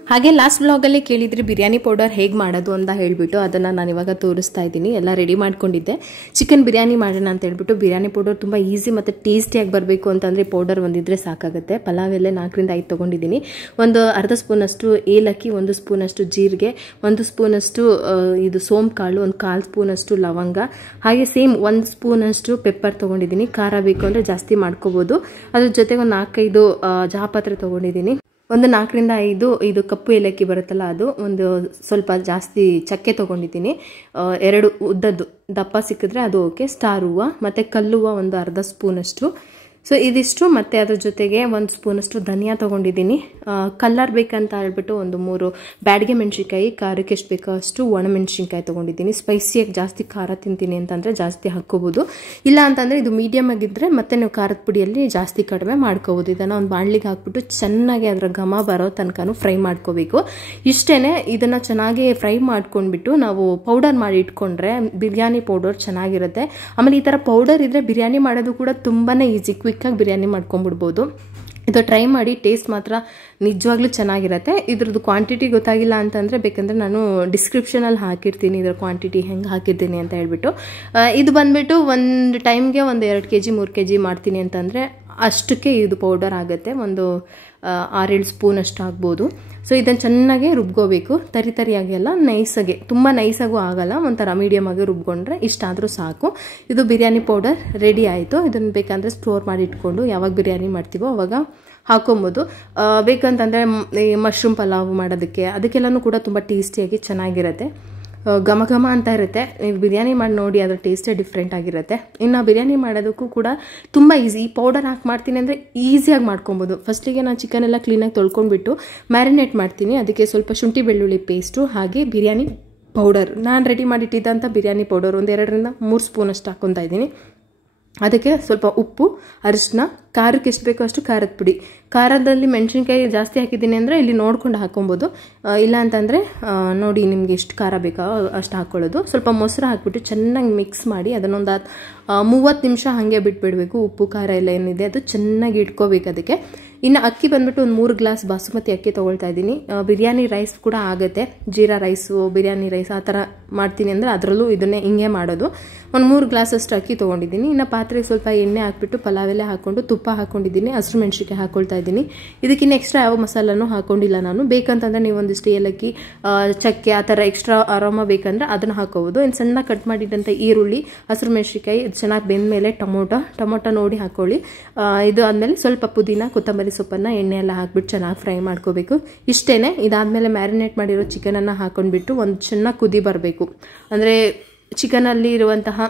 ಹಾಗೆ ಲಾಸ್ಟ್ ಬ್ಲಾಗಲ್ಲಿ ಕೇಳಿದ್ರಿ ಬಿರಿಯಾನಿ ಪೌಡರ್ ಹೇಗೆ ಮಾಡೋದು ಅಂತ ಹೇಳಿಬಿಟ್ಟು, ಅದನ್ನು ನಾನು ಇವಾಗ ತೋರಿಸ್ತಾ ಇದ್ದೀನಿ. ಎಲ್ಲ ರೆಡಿ ಮಾಡ್ಕೊಂಡಿದ್ದೆ. ಚಿಕನ್ ಬಿರಿಯಾನಿ ಮಾಡೋಣ ಅಂತ ಹೇಳ್ಬಿಟ್ಟು ಬಿರಿಯಾನಿ ಪೌಡರ್ ತುಂಬ ಈಸಿ ಮತ್ತು ಟೇಸ್ಟಿಯಾಗಿ ಬರಬೇಕು ಅಂತಂದರೆ ಪೌಡರ್ ಒಂದಿದ್ರೆ ಸಾಕಾಗುತ್ತೆ. ಪಲಾವ್ ಎಲೆ 4ರಿಂದ 5 ತೊಗೊಂಡಿದ್ದೀನಿ. ಒಂದು ಅರ್ಧ ಸ್ಪೂನಷ್ಟು ಏಲಕ್ಕಿ, 1 ಸ್ಪೂನಷ್ಟು ಜೀರಿಗೆ, 1 ಸ್ಪೂನಷ್ಟು ಇದು ಸೋಂಪು ಕಾಳು, 1/4 ಸ್ಪೂನಷ್ಟು ಲವಂಗ, ಹಾಗೆ ಸೇಮ್ 1 ಸ್ಪೂನಷ್ಟು ಪೆಪ್ಪರ್ ತೊಗೊಂಡಿದ್ದೀನಿ. ಖಾರ ಬೇಕು ಅಂದರೆ ಜಾಸ್ತಿ ಮಾಡ್ಕೋಬೋದು. ಅದ್ರ ಜೊತೆಗೆ ಒಂದು 4-5 ಜಾಪತ್ರೆ ತೊಗೊಂಡಿದ್ದೀನಿ. ಒಂದು 4ರಿಂದ 5 ಇದು ಕಪ್ಪು ಏಲಕ್ಕಿ ಬರುತ್ತಲ್ಲ ಅದು, ಒಂದು ಸ್ವಲ್ಪ ಜಾಸ್ತಿ ಚಕ್ಕೆ ತೊಗೊಂಡಿದ್ದೀನಿ. 2 ಉದ್ದದ್ದು ದಪ್ಪ ಸಿಕ್ಕಿದ್ರೆ ಅದು ಓಕೆ. ಸ್ಟಾರ್ ಹೂವು ಮತ್ತು ಕಲ್ಲುವ ಒಂದು ಅರ್ಧ ಸ್ಪೂನಷ್ಟು. ಸೊ ಇದಿಷ್ಟು, ಮತ್ತು ಅದ್ರ ಜೊತೆಗೆ 1 ಸ್ಪೂನಷ್ಟು ಧನಿಯಾ ತೊಗೊಂಡಿದ್ದೀನಿ. ಕಲ್ಲರ್ ಬೇಕಂತ ಹೇಳ್ಬಿಟ್ಟು ಒಂದು 3 ಬ್ಯಾಡಿಗೆ ಮೆಣಸಿನ್ಕಾಯಿ, ಖಾರಕ್ಕೆ ಎಷ್ಟು ಬೇಕೋ ಅಷ್ಟು ಒಣಮೆಣಸಿನ್ಕಾಯಿ ತೊಗೊಂಡಿದ್ದೀನಿ. ಸ್ಪೈಸಿಯಾಗಿ ಜಾಸ್ತಿ ಖಾರ ತಿಂತೀನಿ ಅಂತಂದರೆ ಜಾಸ್ತಿ ಹಾಕ್ಕೋಬೋದು, ಇಲ್ಲ ಅಂತಂದರೆ ಇದು ಮೀಡಿಯಮ್ ಆಗಿದ್ದರೆ ಮತ್ತೆ ನೀವು ಖಾರದ ಪುಡಿಯಲ್ಲಿ ಜಾಸ್ತಿ ಕಡಿಮೆ ಮಾಡ್ಕೋಬೋದು. ಇದನ್ನು ಒಂದು ಬಾಣಲಿಗೆ ಹಾಕ್ಬಿಟ್ಟು ಚೆನ್ನಾಗಿ ಅದರ ಘಮ ಬರೋ ತನಕ ಫ್ರೈ ಮಾಡ್ಕೋಬೇಕು. ಇಷ್ಟೇ, ಇದನ್ನು ಚೆನ್ನಾಗಿ ಫ್ರೈ ಮಾಡ್ಕೊಂಡ್ಬಿಟ್ಟು ನಾವು ಪೌಡರ್ ಮಾಡಿ ಇಟ್ಕೊಂಡ್ರೆ ಬಿರಿಯಾನಿ ಪೌಡರ್ ಚೆನ್ನಾಗಿರುತ್ತೆ. ಆಮೇಲೆ ಈ ಥರ ಪೌಡರ್ ಇದ್ದರೆ ಬಿರಿಯಾನಿ ಮಾಡೋದು ಕೂಡ ತುಂಬಾ ಈಸಿ, ಕ್ವಿಕ್ಕಾಗಿ ಬಿರಿಯಾನಿ ಮಾಡ್ಕೊಂಡ್ಬಿಡ್ಬೋದು. ಇದು ಟ್ರೈ ಮಾಡಿ, ಟೇಸ್ಟ್ ಮಾತ್ರ ನಿಜವಾಗ್ಲೂ ಚೆನ್ನಾಗಿರುತ್ತೆ. ಇದ್ರದ್ದು ಕ್ವಾಂಟಿಟಿ ಗೊತ್ತಾಗಿಲ್ಲ ಅಂತಂದರೆ ಬೇಕಂದರೆ ನಾನು ಡಿಸ್ಕ್ರಿಪ್ಷನಲ್ಲಿ ಹಾಕಿರ್ತೀನಿ ಇದರ ಕ್ವಾಂಟಿಟಿ ಹೆಂಗೆ ಹಾಕಿರ್ತೀನಿ ಅಂತ ಹೇಳ್ಬಿಟ್ಟು. ಇದು ಬಂದುಬಿಟ್ಟು ಒಂದು ಟೈಮ್ಗೆ ಒಂದು 2 kg 3 kg ಮಾಡ್ತೀನಿ ಅಂತಂದರೆ ಅಷ್ಟಕ್ಕೆ ಇದು ಪೌಡರ್ ಆಗುತ್ತೆ. ಒಂದು 6-7 ಸ್ಪೂನ್ ಅಷ್ಟು ಆಗ್ಬೋದು. ಸೊ ಇದನ್ನು ಚೆನ್ನಾಗಿ ರುಬ್ಕೋಬೇಕು, ತರಿಯಾಗಿ ಅಲ್ಲ, ನೈಸಾಗೆ, ತುಂಬ ನೈಸಾಗೂ ಆಗಲ್ಲ, ಒಂಥರ ಮೀಡಿಯಮ್ ಆಗಿ ರುಬ್ಕೊಂಡ್ರೆ ಇಷ್ಟಾದರೂ ಸಾಕು. ಇದು ಬಿರಿಯಾನಿ ಪೌಡರ್ ರೆಡಿ ಆಯಿತು. ಇದನ್ನು ಬೇಕಂದರೆ ಸ್ಟೋರ್ ಮಾಡಿ ಇಟ್ಕೊಂಡು ಯಾವಾಗ ಬಿರಿಯಾನಿ ಮಾಡ್ತೀವೋ ಅವಾಗ ಹಾಕೊಬೋದು. ಬೇಕಂತಂದರೆ ಮಶ್ರೂಮ್ ಪಲಾವ್ ಮಾಡೋದಕ್ಕೆ ಅದಕ್ಕೆಲ್ಲನೂ ಕೂಡ ತುಂಬ ಟೇಸ್ಟಿಯಾಗಿ ಚೆನ್ನಾಗಿರುತ್ತೆ, ಘಮ ಘಮ ಅಂತ ಇರುತ್ತೆ. ನೀವು ಬಿರಿಯಾನಿ ಮಾಡಿ ನೋಡಿ, ಅದರ ಟೇಸ್ಟೇ ಡಿಫ್ರೆಂಟ್ ಆಗಿರುತ್ತೆ. ಇನ್ನು ಬಿರಿಯಾನಿ ಮಾಡೋದಕ್ಕೂ ಕೂಡ ತುಂಬ ಈಸಿ. ಈ ಪೌಡರ್ ಹಾಕಿ ಮಾಡ್ತೀನಿ ಅಂದರೆ ಈಸಿಯಾಗಿ ಮಾಡ್ಕೊಬೋದು. ಫಸ್ಟಿಗೆ ನಾನು ಚಿಕನ್ ಎಲ್ಲ ಕ್ಲೀನಾಗಿ ತೊಳ್ಕೊಂಡ್ಬಿಟ್ಟು ಮ್ಯಾರಿನೇಟ್ ಮಾಡ್ತೀನಿ. ಅದಕ್ಕೆ ಸ್ವಲ್ಪ ಶುಂಠಿ ಬೆಳ್ಳುಳ್ಳಿ ಪೇಸ್ಟು ಹಾಗೆ ಬಿರಿಯಾನಿ ಪೌಡರ್, ನಾನು ರೆಡಿ ಮಾಡಿಟ್ಟಿದ್ದಂಥ ಬಿರಿಯಾನಿ ಪೌಡರ್ ಒಂದು 2ರಿಂದ 3 ಸ್ಪೂನಷ್ಟು ಹಾಕ್ಕೊತಾ ಇದ್ದೀನಿ. ಅದಕ್ಕೆ ಸ್ವಲ್ಪ ಉಪ್ಪು, ಅರಿಶಿನ, ಖಾರಕ್ಕೆ ಎಷ್ಟು ಬೇಕೋ ಅಷ್ಟು ಖಾರದ ಪುಡಿ. ಖಾರದಲ್ಲಿ ಮೆಣಸಿನ್ಕಾಯಿ ಜಾಸ್ತಿ ಹಾಕಿದ್ದೀನಿ ಅಂದರೆ ಇಲ್ಲಿ ನೋಡ್ಕೊಂಡು ಹಾಕೊಬೋದು, ಇಲ್ಲ ಅಂತಂದರೆ ನೋಡಿ ನಿಮಗೆ ಎಷ್ಟು ಖಾರ ಬೇಕೋ ಅಷ್ಟು ಹಾಕ್ಕೊಳ್ಳೋದು. ಸ್ವಲ್ಪ ಮೊಸರು ಹಾಕ್ಬಿಟ್ಟು ಚೆನ್ನಾಗಿ ಮಿಕ್ಸ್ ಮಾಡಿ ಅದನ್ನೊಂದು 30 ನಿಮಿಷ ಹಾಗೆ ಬಿಟ್ಬಿಡಬೇಕು. ಉಪ್ಪು ಖಾರ ಎಲ್ಲ ಏನಿದೆ ಅದು ಚೆನ್ನಾಗಿ ಇಟ್ಕೋಬೇಕು ಅದಕ್ಕೆ. ಇನ್ನು ಅಕ್ಕಿ ಬಂದ್ಬಿಟ್ಟು ಒಂದು 3 ಗ್ಲಾಸ್ ಬಾಸುಮತಿ ಅಕ್ಕಿ ತೊಗೊಳ್ತಾ ಇದ್ದೀನಿ. ಬಿರಿಯಾನಿ ರೈಸ್ ಕೂಡ ಆಗುತ್ತೆ, ಜೀರಾ ರೈಸು ಬಿರಿಯಾನಿ ರೈಸ್ ಆ ಥರ ಮಾಡ್ತೀನಿ ಅಂದರೆ ಅದರಲ್ಲೂ ಇದನ್ನೇ ಹಿಂಗೆ ಮಾಡೋದು. ಒಂದು 3 ಗ್ಲಾಸಷ್ಟು ಅಕ್ಕಿ ತೊಗೊಂಡಿದ್ದೀನಿ. ಇನ್ನು ಪಾತ್ರೆಗೆ ಸ್ವಲ್ಪ ಎಣ್ಣೆ ಹಾಕ್ಬಿಟ್ಟು ಪಲಾವ್ ಎಲೆ ಹಾಕ್ಕೊಂಡು ತುಪ್ಪ ಹಾಕ್ಕೊಂಡಿದ್ದೀನಿ, ಹಸಿರು ಮೆಣಸಿನ್ಕಾಯಿ ಹಾಕ್ಕೊಳ್ತಾ ಇದ್ದೀನಿ. ಇದಕ್ಕಿಂತ ಎಕ್ಸ್ಟ್ರಾ ಯಾವ ಮಸಾಲನೂ ಹಾಕ್ಕೊಂಡಿಲ್ಲ ನಾನು. ಬೇಕಂತಂದರೆ ನೀವು ಒಂದಿಷ್ಟು ಏಲಕ್ಕಿ, ಚಕ್ಕೆ ಆ ಥರ ಎಕ್ಸ್ಟ್ರಾ ಅರೋಮ ಬೇಕಂದ್ರೆ ಅದನ್ನು ಹಾಕೋಬೋದು. ಇನ್ನು ಸಣ್ಣ ಕಟ್ ಮಾಡಿದಂಥ ಈರುಳ್ಳಿ, ಹಸಿರು ಮೆಣಸಿನ್ಕಾಯಿ ಚೆನ್ನಾಗಿ ಬೆಂದಮೇಲೆ ಟೊಮೊಟೊ ನೋಡಿ ಹಾಕ್ಕೊಳ್ಳಿ. ಇದು ಆದಮೇಲೆ ಸ್ವಲ್ಪ ಪುದೀನ, ಕೊತ್ತಂಬರಿ ಸೊಪ್ಪನ್ನು ಎಣ್ಣೆ ಎಲ್ಲ ಹಾಕ್ಬಿಟ್ಟು ಚೆನ್ನಾಗಿ ಫ್ರೈ ಮಾಡ್ಕೋಬೇಕು. ಇಷ್ಟೇ. ಇದಾದಮೇಲೆ ಮ್ಯಾರಿನೇಟ್ ಮಾಡಿರೋ ಚಿಕನನ್ನು ಹಾಕೊಂಡ್ಬಿಟ್ಟು ಒಂದು ಚೆನ್ನಾಗಿ ಕುದಿ ಬರಬೇಕು. ಅಂದರೆ ಚಿಕನಲ್ಲಿ ಇರುವಂತಹ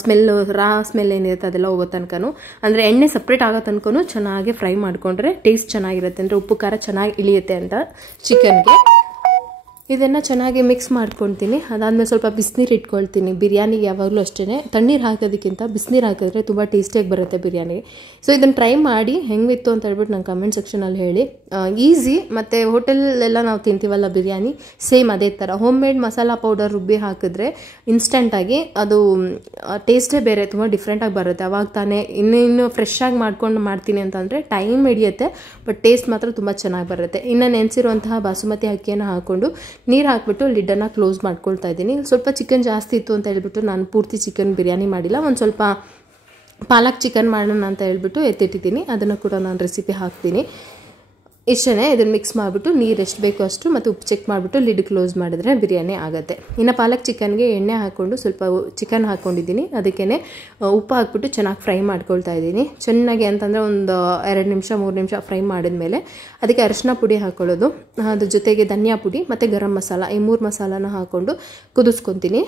ಸ್ಮೆಲ್ಲು, ರಾ ಸ್ಮೆಲ್ ಏನಿರುತ್ತೆ ಅದೆಲ್ಲ ಹೋಗೋ ತನಕನೂ, ಅಂದರೆ ಎಣ್ಣೆ ಸಪ್ರೇಟ್ ಆಗೋ ತನಕನೂ ಚೆನ್ನಾಗಿ ಫ್ರೈ ಮಾಡಿಕೊಂಡ್ರೆ ಟೇಸ್ಟ್ ಚೆನ್ನಾಗಿರುತ್ತೆ. ಅಂದರೆ ಉಪ್ಪು ಖಾರ ಚೆನ್ನಾಗಿ ಇಳಿಯುತ್ತೆ ಅಂತ ಚಿಕನ್ಗೆ. ಇದನ್ನು ಚೆನ್ನಾಗಿ ಮಿಕ್ಸ್ ಮಾಡ್ಕೊಳ್ತೀನಿ. ಅದಾದಮೇಲೆ ಸ್ವಲ್ಪ ಬಿಸಿನೀರು ಇಟ್ಕೊಳ್ತೀನಿ. ಬಿರಿಯಾನಿಗೆ ಯಾವಾಗಲೂ ಅಷ್ಟೇ ತಣ್ಣೀರು ಹಾಕೋದಕ್ಕಿಂತ ಬಿಸಿನೀರು ಹಾಕಿದ್ರೆ ತುಂಬ ಟೇಸ್ಟಿಯಾಗಿ ಬರುತ್ತೆ ಬಿರಿಯಾನಿಗೆ. ಸೊ ಇದನ್ನು ಟ್ರೈ ಮಾಡಿ ಹೆಂಗಿತ್ತು ಅಂತ ಹೇಳ್ಬಿಟ್ಟು ನಂಗೆ ಕಮೆಂಟ್ ಸೆಕ್ಷನಲ್ಲಿ ಹೇಳಿ. ಈಸಿ, ಮತ್ತು ಹೋಟೆಲೆಲ್ಲ ನಾವು ತಿಂತೀವಲ್ಲ ಬಿರಿಯಾನಿ, ಸೇಮ್ ಅದೇ ಥರ ಹೋಮ್ ಮೇಡ್ ಮಸಾಲ ಪೌಡರ್ ರುಬ್ಬಿ ಹಾಕಿದ್ರೆ ಇನ್ಸ್ಟೆಂಟಾಗಿ ಅದು ಟೇಸ್ಟೇ ಬೇರೆ, ತುಂಬ ಡಿಫ್ರೆಂಟಾಗಿ ಬರುತ್ತೆ. ಅವಾಗ ತಾನೇ ಇನ್ನು ಫ್ರೆಶ್ ಆಗಿ ಮಾಡ್ಕೊಂಡು ಮಾಡ್ತೀನಿ ಅಂತಂದರೆ ಟೈಮ್ ಹಿಡಿಯುತ್ತೆ, ಬಟ್ ಟೇಸ್ಟ್ ಮಾತ್ರ ತುಂಬ ಚೆನ್ನಾಗಿ ಬರುತ್ತೆ. ಇನ್ನು ನೆನೆಸಿರುವಂತಹ ಬಾಸುಮತಿ ಅಕ್ಕಿಯನ್ನು ಹಾಕ್ಕೊಂಡು ನೀರು ಹಾಕ್ಬಿಟ್ಟು ಲಿಡ್ಡನ್ನು ಕ್ಲೋಸ್ ಮಾಡ್ಕೊಳ್ತಾ ಇದ್ದೀನಿ. ಸ್ವಲ್ಪ ಚಿಕನ್ ಜಾಸ್ತಿ ಇತ್ತು ಅಂತ ಹೇಳ್ಬಿಟ್ಟು ನಾನು ಪೂರ್ತಿ ಚಿಕನ್ ಬಿರಿಯಾನಿ ಮಾಡಿಲ್ಲ, ಒಂದು ಸ್ವಲ್ಪ ಪಾಲಕ್ ಚಿಕನ್ ಮಾಡೋಣ ಅಂತ ಹೇಳ್ಬಿಟ್ಟು ಎತ್ತಿಟ್ಟಿದ್ದೀನಿ. ಅದನ್ನು ಕೂಡ ನಾನು ರೆಸಿಪಿ ಹಾಕ್ತೀನಿ. ಇಷ್ಟೇ. ಇದನ್ನು ಮಿಕ್ಸ್ ಮಾಡಿಬಿಟ್ಟು ನೀರು ಎಷ್ಟು ಬೇಕೋ ಅಷ್ಟು ಮತ್ತು ಉಪ್ಪು ಚೆಕ್ ಮಾಡಿಬಿಟ್ಟು ಲಿಡ್ ಕ್ಲೋಸ್ ಮಾಡಿದ್ರೆ ಬಿರಿಯಾನಿ ಆಗುತ್ತೆ. ಇನ್ನು ಪಾಲಕ್ ಚಿಕನ್ಗೆ ಎಣ್ಣೆ ಹಾಕ್ಕೊಂಡು ಸ್ವಲ್ಪ ಚಿಕನ್ ಹಾಕ್ಕೊಂಡಿದ್ದೀನಿ, ಅದಕ್ಕೇ ಉಪ್ಪು ಹಾಕ್ಬಿಟ್ಟು ಚೆನ್ನಾಗಿ ಫ್ರೈ ಮಾಡ್ಕೊಳ್ತಾ ಇದ್ದೀನಿ. ಚೆನ್ನಾಗಿ ಅಂತಂದರೆ ಒಂದು 2 ನಿಮಿಷ 3 ನಿಮಿಷ ಫ್ರೈ ಮಾಡಿದ್ಮೇಲೆ ಅದಕ್ಕೆ ಅರಿಶಿನ ಪುಡಿ ಹಾಕ್ಕೊಳ್ಳೋದು, ಅದ್ರ ಜೊತೆಗೆ ಧನಿಯಾ ಪುಡಿ ಮತ್ತು ಗರಂ ಮಸಾಲ, ಈ 3 ಮಸಾಲಾನ ಹಾಕ್ಕೊಂಡು ಕುದಿಸ್ಕೊತೀನಿ.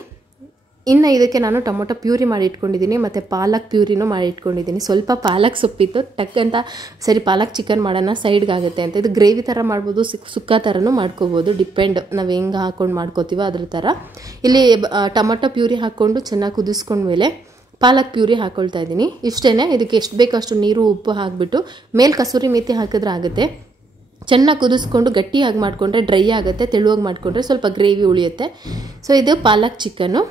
ಇನ್ನು ಇದಕ್ಕೆ ನಾನು ಟೊಮೊಟೊ ಪ್ಯೂರಿ ಮಾಡಿ ಇಟ್ಕೊಂಡಿದ್ದೀನಿ ಮತ್ತು ಪಾಲಕ್ ಪ್ಯೂರಿನೂ ಮಾಡಿ ಇಟ್ಕೊಂಡಿದ್ದೀನಿ. ಸ್ವಲ್ಪ ಪಾಲಕ್ ಸೊಪ್ಪಿತ್ತು, ಟಕ್ ಅಂತ ಸರಿ ಪಾಲಕ್ ಚಿಕನ್ ಮಾಡೋಣ ಸೈಡ್ಗೆ ಆಗುತ್ತೆ ಅಂತ. ಇದು ಗ್ರೇವಿ ಥರ ಮಾಡ್ಬೋದು, ಸುಕ್ಕ ಥರನೂ ಮಾಡ್ಕೋಬೋದು, ಡಿಪೆಂಡ್ ನಾವು ಹೆಂಗೆ ಹಾಕ್ಕೊಂಡು ಮಾಡ್ಕೋತೀವೋ ಅದ್ರ ಥರ. ಇಲ್ಲಿ ಟೊಮೊಟೊ ಪ್ಯೂರಿ ಹಾಕ್ಕೊಂಡು ಚೆನ್ನಾಗಿ ಕುದಿಸ್ಕೊಂಡ್ಮೇಲೆ ಪಾಲಕ್ ಪ್ಯೂರಿ ಹಾಕ್ಕೊಳ್ತಾ ಇದ್ದೀನಿ. ಇಷ್ಟೇ. ಇದಕ್ಕೆ ಎಷ್ಟು ಬೇಕೋ ಅಷ್ಟು ನೀರು ಉಪ್ಪು ಹಾಕಿಬಿಟ್ಟು ಮೇಲೆ ಕಸೂರಿ ಮೇಥಿ ಹಾಕಿದ್ರೆ ಆಗುತ್ತೆ. ಚೆನ್ನಾಗಿ ಕುದಿಸ್ಕೊಂಡು ಗಟ್ಟಿಯಾಗಿ ಮಾಡಿಕೊಂಡ್ರೆ ಡ್ರೈ ಆಗುತ್ತೆ, ತೆಳುವಾಗಿ ಮಾಡಿಕೊಂಡ್ರೆ ಸ್ವಲ್ಪ ಗ್ರೇವಿ ಉಳಿಯುತ್ತೆ. ಸೊ ಇದು ಪಾಲಕ್ ಚಿಕನ್ನು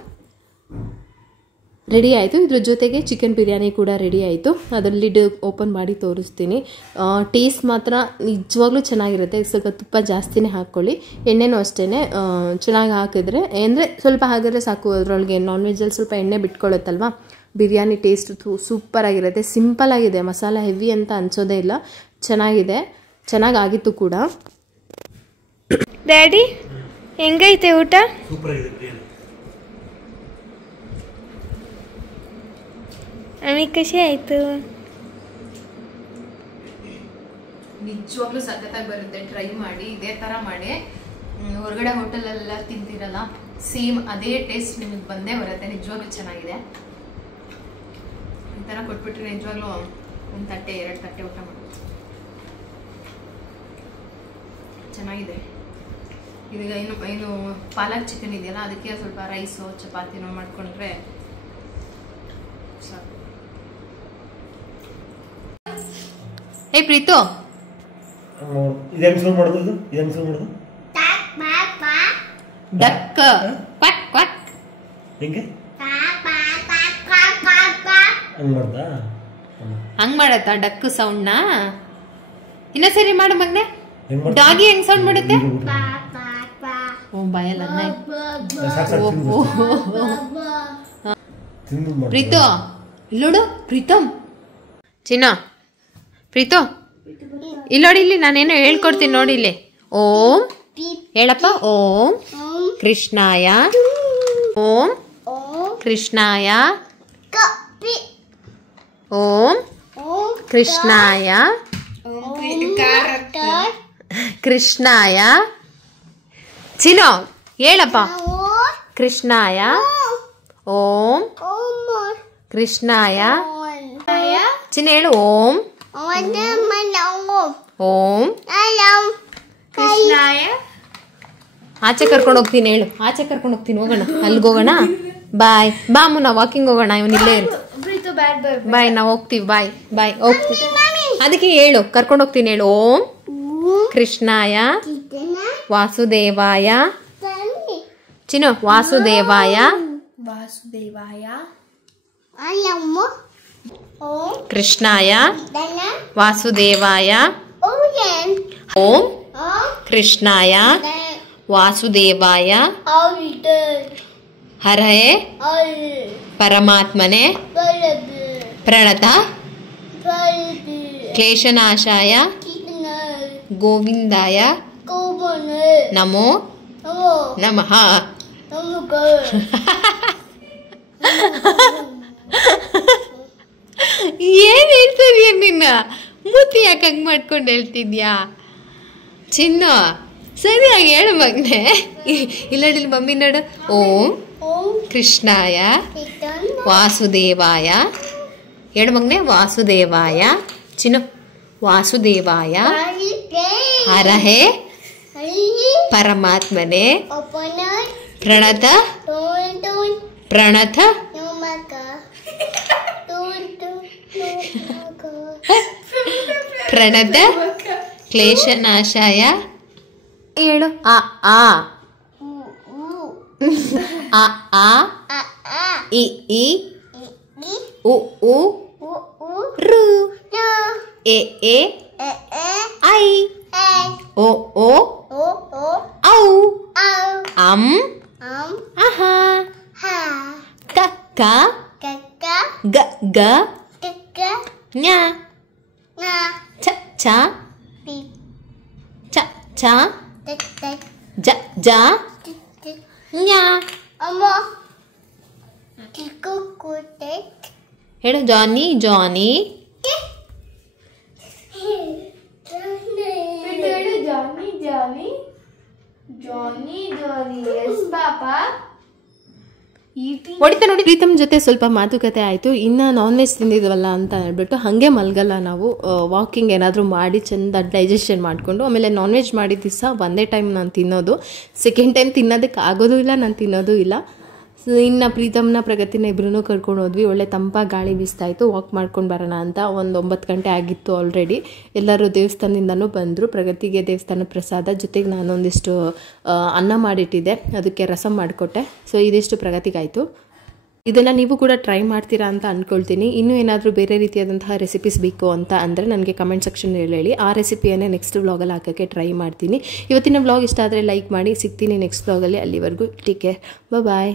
ರೆಡಿ ಆಯಿತು. ಇದ್ರ ಜೊತೆಗೆ ಚಿಕನ್ ಬಿರಿಯಾನಿ ಕೂಡ ರೆಡಿ ಆಯಿತು. ಅದರ ಲಿಡ್ ಓಪನ್ ಮಾಡಿ ತೋರಿಸ್ತೀನಿ. ಟೇಸ್ಟ್ ಮಾತ್ರ ನಿಜವಾಗ್ಲೂ ಚೆನ್ನಾಗಿರುತ್ತೆ. ಸ್ವಲ್ಪ ತುಪ್ಪ ಜಾಸ್ತಿನೇ ಹಾಕ್ಕೊಳ್ಳಿ, ಎಣ್ಣೆನೂ ಅಷ್ಟೇ ಚೆನ್ನಾಗಿ ಹಾಕಿದ್ರೆ, ಅಂದರೆ ಸ್ವಲ್ಪ ಹಾಕಿದ್ರೆ ಸಾಕು. ಅದರೊಳಗೆ ನಾನ್ ವೆಜ್ಜಲ್ಲಿ ಸ್ವಲ್ಪ ಎಣ್ಣೆ ಬಿಟ್ಕೊಳ್ಳುತ್ತಲ್ವ, ಬಿರಿಯಾನಿ ಟೇಸ್ಟ್ ಸೂಪರಾಗಿರುತ್ತೆ. ಸಿಂಪಲ್ಲಾಗಿದೆ, ಮಸಾಲ ಹೆವಿ ಅಂತ ಅನ್ಸೋದೇ ಇಲ್ಲ. ಚೆನ್ನಾಗಿದೆ, ಚೆನ್ನಾಗಾಗಿತ್ತು ಕೂಡ. ಡ್ಯಾಡಿ ಹೆಂಗೈತೆ ಊಟ? ನಮಗೆ ಖುಷಿ ಆಯಿತು. ನಿಜವಾಗ್ಲೂ ಸಖತ್ತಾಗಿ ಬರುತ್ತೆ, ಟ್ರೈ ಮಾಡಿ. ಇದೇ ಥರ ಮಾಡಿ ಹೊರಗಡೆ ಹೋಟೆಲೆಲ್ಲ ತಿಂತಿರಲ್ಲ, ಸೇಮ್ ಅದೇ ಟೇಸ್ಟ್ ನಿಮಗೆ ಬಂದೇ ಬರುತ್ತೆ. ನಿಜವಾಗ್ಲೂ ಚೆನ್ನಾಗಿದೆ. ಈ ಥರ ಕೊಟ್ಬಿಟ್ರೆ ನಿಜವಾಗ್ಲೂ 1 ತಟ್ಟೆ 2 ತಟ್ಟೆ ಊಟ ಮಾಡ್ಬೋದು. ಚೆನ್ನಾಗಿದೆ. ಇದೀಗ ಏನು ಪಾಲಕ್ ಚಿಕನ್ ಇದೆಯಲ್ಲ, ಅದಕ್ಕೆ ಸ್ವಲ್ಪ ರೈಸು ಚಪಾತಿನೋ ಮಾಡಿಕೊಂಡ್ರೆ ಸಾಕು. ಏ ಪ್ರೀತು, ಡಕ್ ಕ್ವಾಕ್ ಕ್ವಾಕ್ ಹಂಗ್ ಮಾಡತ್ತಾ ಡಕ್ ಸೌಂಡ್ನ? ಇನ್ನ ಸರಿ ಮಾಡು ಮಗ್ನೆ. ಡಾಗಿ ಹೆಂಗ್ ಸೌಂಡ್ ಮಾಡುತ್ತೆ? ಓ ಬಾಯಲ್ಲ. ಪ್ರೀತು ಇಲ್ಲೋಡು. ಪ್ರೀತಮ್ ಚಿನ್ನ, ಪ್ರೀತು ಇಲ್ಲೋಡಿ, ಇಲ್ಲಿ ನಾನೇನೋ ಹೇಳ್ಕೊಡ್ತೀನಿ ನೋಡಿ. ಇಲ್ಲಿ ಓಂ ಹೇಳಪ್ಪ. ಓಂ ಕೃಷ್ಣಾಯ, ಓಂ ಕೃಷ್ಣಾಯ, ಓಂ ಕೃಷ್ಣಾಯ, ಕೃಷ್ಣಾಯ. ಚಿನ್ನು ಹೇಳಪ್ಪ. ಕೃಷ್ಣಾಯ, ಓಂ ಕೃಷ್ಣಾಯ. ಚಿನ್ನ ಹೇಳು. ಓಂ ಓಂ ಕೃಷ್ಣಾಯ. ಆಚೆ ಕರ್ಕೊಂಡು ಹೋಗ್ತೀನಿ ಹೇಳು. ಆಚೆ ಕರ್ಕೊಂಡು ಹೋಗ್ತೀನಿ, ಹೋಗೋಣ, ಅಲ್ಲಿಗೆ ಹೋಗೋಣ. ಬಾಯ್ ಬಾ ಅಮ್ಮ, ನಾವು ವಾಕಿಂಗ್ ಹೋಗೋಣ. ಇವನಿಲ್ಲೇ ಇರು. ಬಾಯ್, ನಾವು ಹೋಗ್ತೀವಿ. ಬಾಯ್ ಬಾಯ್, ಹೋಗ್ತೀವಿ. ಅದಕ್ಕೆ ಹೇಳು, ಕರ್ಕೊಂಡು ಹೋಗ್ತೀನಿ ಹೇಳು. ಓಂ ಕೃಷ್ಣಾಯ ವಾಸುದೇವಾಯ. ಚಿನ್ನು ವಾಸುದೇವಾಯ. ಕೃಷ್ಣಾಯ ವಾಸುದೇವಾಯ ಓಂ ಕೃಷ್ಣಾಯ ವಾಸುದೇವಾಯ ಹರೇ ಪರಮಾತ್ಮನೆ ಪ್ರಣತ ಕ್ಲೇಶನಾಶಾಯ ಗೋವಿಂದಾಯ ನಮೋ ನಮಃ. ಏನ್ ಹೇಳ್ತಿದ್ಯಾ ನಿನ್ನ ಮೂತಿ ಯಾಕೆ ಹಂಗೆ ಮಾಡ್ಕೊಂಡು ಹೇಳ್ತಿದ್ಯಾ ಚಿನ್ನು? ಸರಿಯಾಗಿ ಹೇಳು ಮಗನೆ. ಇಲ್ಲ ಮಮ್ಮಿ ನೋಡು. ಓಂ ಕೃಷ್ಣಾಯ ವಾಸುದೇವಾಯ ಹೇಳು ಮಗನೆ. ವಾಸುದೇವಾಯ ಚಿನ್ನು. ವಾಸುದೇವಾಯ ಹರಹೇ ಪರಮಾತ್ಮನೆ ಪ್ರಣತ ಪ್ರಣತ ಪ್ರಣತ ಕ್ಲೇಶನಾಶಾಯ ಹೇಳು. ಆ ಆ ಆ ಆ ಇ ಇ ಉ ಉ ರು ಎ ಎ ಐ ಓ ಓ ಔ ಅಂ ಅಹ ಕ ಕ ಗ ಗ ಞ ಛ ಛ ಛ ಛ ಜ ಜ ಞ ಹೇಳು. ಜಾನಿ ಜಾನಿ ಹೊಡಿತಾ ನೋಡಿ. ಪ್ರೀತಮ್ ಜೊತೆ ಸ್ವಲ್ಪ ಮಾತುಕತೆ ಆಯಿತು. ಇನ್ನು ನಾನ್ ವೆಜ್ ತಿಂದಿದ್ವಲ್ಲ ಅಂತ ಹೇಳ್ಬಿಟ್ಟು ಹಾಗೆ ಮಲಗಲ್ಲ ನಾವು. ವಾಕಿಂಗ್ ಏನಾದರೂ ಮಾಡಿ ಚೆಂದ ಡೈಜೆಷನ್ ಮಾಡಿಕೊಂಡು ಆಮೇಲೆ ನಾನ್ ವೆಜ್ ಮಾಡಿದ ದಿವಸ ಒಂದೇ ಟೈಮ್ ನಾನು ತಿನ್ನೋದು. ಸೆಕೆಂಡ್ ಟೈಮ್ ತಿನ್ನೋದಕ್ಕೆ ಆಗೋದು ಇಲ್ಲ, ನಾನು ತಿನ್ನೋದು ಇಲ್ಲ. ಇನ್ನು ಪ್ರೀತಮ್ನ ಪ್ರಗತಿನ ಇಬ್ಬರೂ ಕರ್ಕೊಂಡು ಹೋದ್ವಿ. ಒಳ್ಳೆ ತಂಪಾಗಿ ಗಾಳಿ ಬೀಸ್ತಾಯಿತ್ತು. ವಾಕ್ ಮಾಡ್ಕೊಂಡು ಬರೋಣ ಅಂತ. ಒಂದು 9 ಗಂಟೆ ಆಗಿತ್ತು ಆಲ್ರೆಡಿ. ಎಲ್ಲರೂ ದೇವಸ್ಥಾನದಿಂದನೂ ಬಂದರು. ಪ್ರಗತಿಗೆ ದೇವಸ್ಥಾನ ಪ್ರಸಾದ ಜೊತೆಗೆ ನಾನೊಂದಿಷ್ಟು ಅನ್ನ ಮಾಡಿಟ್ಟಿದ್ದೆ, ಅದಕ್ಕೆ ರಸಮ್ ಮಾಡಿಕೊಟ್ಟೆ. ಸೊ ಇದಿಷ್ಟು ಪ್ರಗತಿಗಾಯಿತು. ಇದನ್ನು ನೀವು ಕೂಡ ಟ್ರೈ ಮಾಡ್ತೀರಾ ಅಂತ ಅಂದ್ಕೊಳ್ತೀನಿ. ಇನ್ನೂ ಏನಾದರೂ ಬೇರೆ ರೀತಿಯಾದಂತಹ ರೆಸಿಪೀಸ್ ಬೇಕು ಅಂತ ಅಂದರೆ ನನಗೆ ಕಮೆಂಟ್ ಸೆಕ್ಷನ್ ಹೇಳಿ. ಆ ರೆಸಿಪಿಯನ್ನೇ ನೆಕ್ಸ್ಟ್ ವ್ಲಾಗಲ್ಲಿ ಹಾಕೋಕ್ಕೆ ಟ್ರೈ ಮಾಡ್ತೀನಿ. ಇವತ್ತಿನ ವ್ಲಾಗ್ ಇಷ್ಟ ಆದರೆ ಲೈಕ್ ಮಾಡಿ. ಸಿಗ್ತೀನಿ ನೆಕ್ಸ್ಟ್ ವ್ಲಾಗಲ್ಲಿ. ಅಲ್ಲಿವರೆಗೂ ಟೇಕ್ ಕೇರ್. ಬಾಯ್.